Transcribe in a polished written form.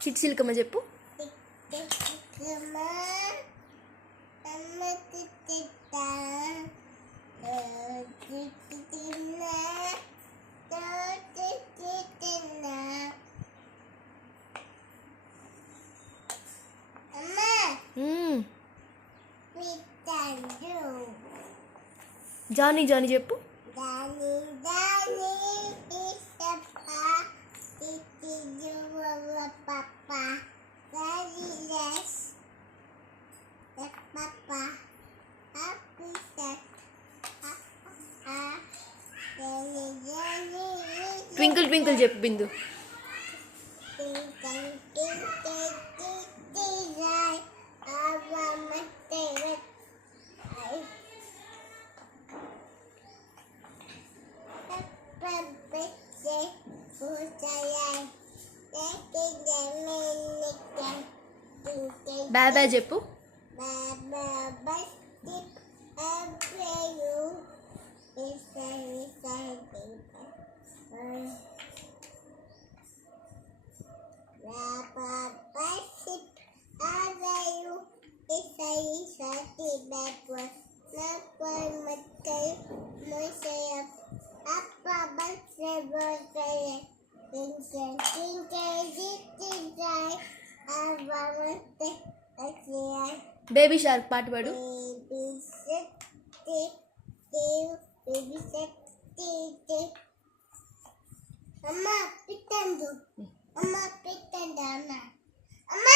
చిట్సిల్కమ్మ చెప్పు. Johnny Johnny చెప్పు. ట్వింకిల్ ట్వింకిల్ చెప్పు బిందు. బాయ్ బాయ్ చెప్పు. బేబీ షార్క్ పాట పాడు. అమ్మ పిట్టందు అమ్మ పిట్టందు అమ్మ